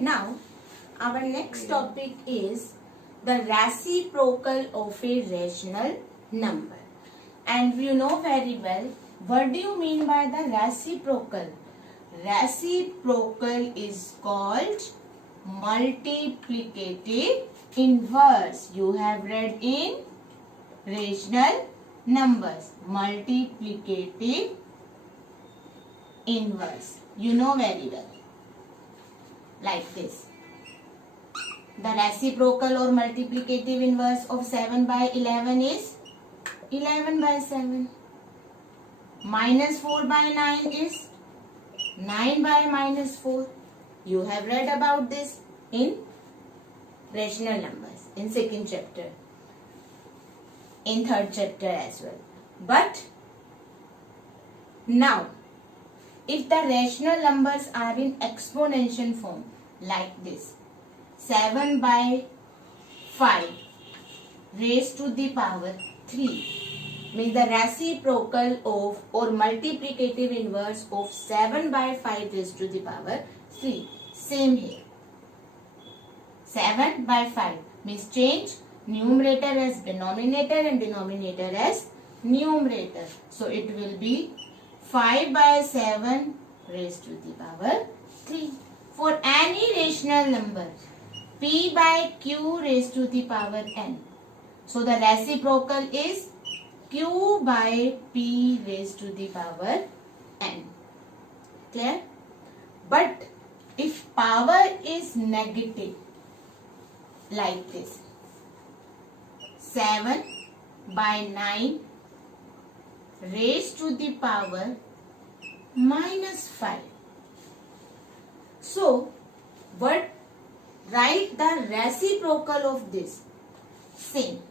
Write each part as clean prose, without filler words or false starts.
Now, our next topic is the reciprocal of a rational number. And you know very well, what do you mean by the reciprocal? Reciprocal is called multiplicative inverse. You have read in rational numbers, multiplicative inverse. You know very well. Like this. The reciprocal or multiplicative inverse of 7 by 11 is 11 by 7. Minus 4 by 9 is 9 by minus 4. You have read about this in rational numbers in second chapter, in third chapter as well. But now, if the rational numbers are in exponential form like this, 7 by 5 raised to the power 3 means the reciprocal of or multiplicative inverse of 7 by 5 raised to the power 3. Same here. 7 by 5 means change numerator as denominator and denominator as numerator. So it will be 5 by 7 raised to the power 3. For any rational number, p by q raised to the power n. So the reciprocal is q by p raised to the power n. Clear? But if power is negative, like this, 7 by 9 raised to the power minus 5. So, what write the reciprocal of this? Same.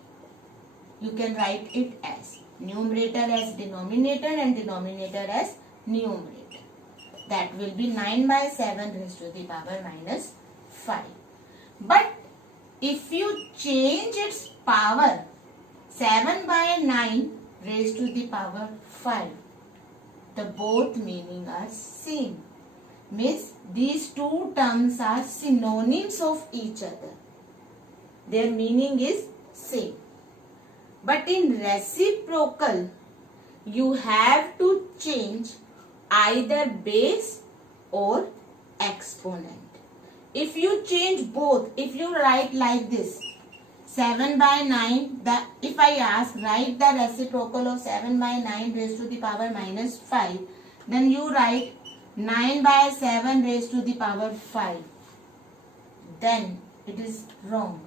You can write it as numerator as denominator and denominator as numerator. That will be 9 by 7 raised to the power minus 5. But if you change its power, 7 by 9 raised to the power 5, the both meaning are same. Means these two terms are synonyms of each other. Their meaning is same. But in reciprocal, you have to change either base or exponent. If you change both, if you write like this, 7 by 9, if I ask, write the reciprocal of 7 by 9 raised to the power minus 5, then you write 9 by 7 raised to the power 5. Then it is wrong.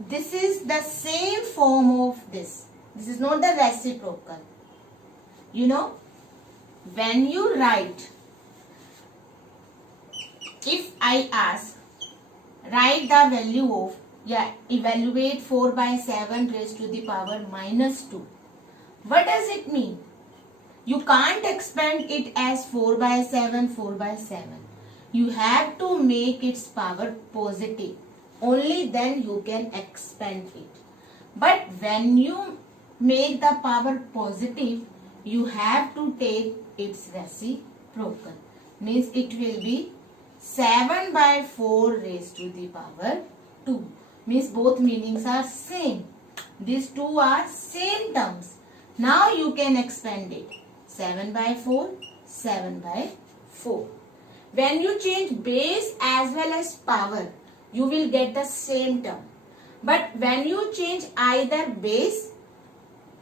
This is the same form of this. This is not the reciprocal. You know, when you write, if I ask, write the value of, evaluate 4 by 7 raised to the power minus 2. What does it mean? You can't expand it as 4 by 7, 4 by 7. You have to make its power positive. Only then you can expand it. But when you make the power positive, you have to take its reciprocal. Means it will be 7 by 4 raised to the power 2. Means both meanings are same. These two are same terms. Now you can expand it. 7 by 4, 7 by 4. When you change base as well as power, you will get the same term. But when you change either base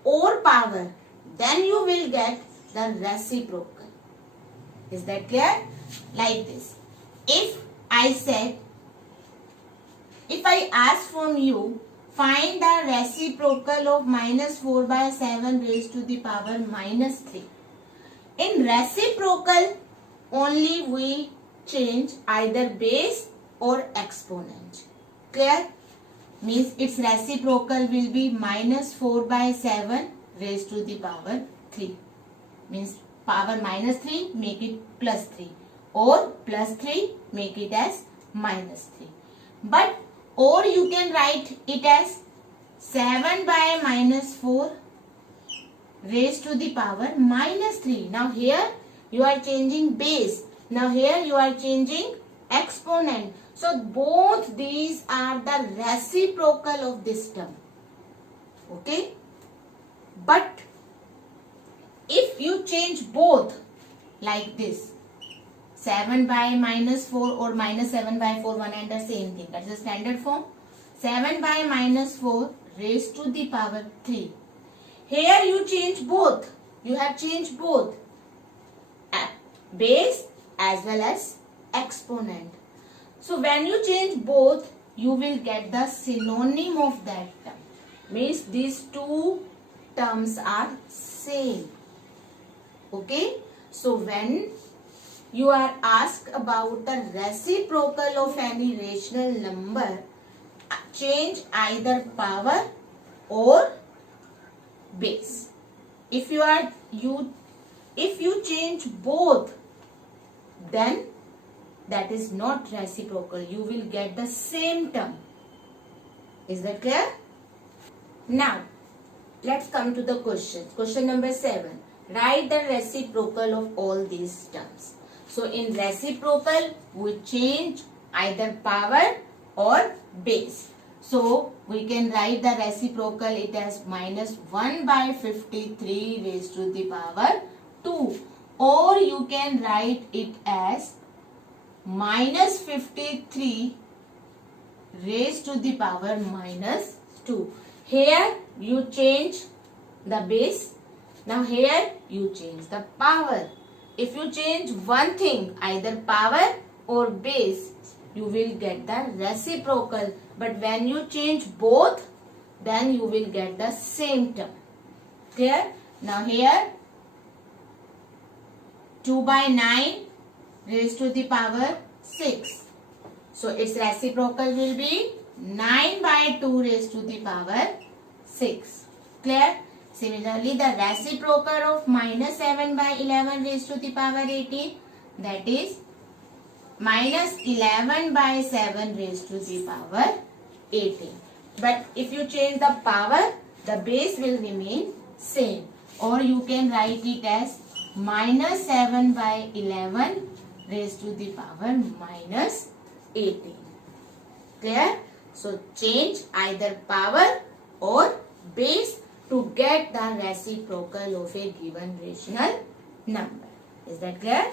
or power, then you will get the reciprocal. Is that clear? Like this. If I ask from you, find the reciprocal of minus 4 by 7 raised to the power minus 3. In reciprocal, only we change either base or exponent. Clear? Means its reciprocal will be minus 4 by 7 raised to the power 3. Means power minus 3, make it plus 3. Or plus 3, make it as minus 3. But, or you can write it as 7 by minus 4 raised to the power minus 3. Now here you are changing base. Now here you are changing exponent. So both these are the reciprocal of this term. Okay. But if you change both like this, 7 by minus 4 or minus 7 by 4, one and the same thing. That is the standard form. 7 by minus 4 raised to the power 3. Here you change both. You have changed both. Base as well as exponent. So when you change both, you will get the synonym of that term. Means these two terms are same. Okay. So when you are asked about the reciprocal of any rational number, change either power or base. If you change both, then that is not reciprocal. You will get the same term. Is that clear? Now, let's come to the question. Question number 7. Write the reciprocal of all these terms. So, in reciprocal, we change either power or base. So, we can write the reciprocal it as minus 1 by 53 raised to the power 2. Or you can write it as minus 53 raised to the power minus 2. Here you change the base. Now here you change the power. If you change one thing, either power or base, you will get the reciprocal. But when you change both, then you will get the same term. Clear? Now here 2 by 9 raised to the power 6. So its reciprocal will be 9 by 2 raised to the power 6. Clear? Similarly, the reciprocal of minus 7 by 11 raised to the power 18, that is minus 11 by 7 raised to the power 18. But if you change the power, the base will remain same. Or you can write it as minus 7 by 11 raised to the power minus 18. Clear? So change either power or base to get the reciprocal of a given rational number. Is that clear?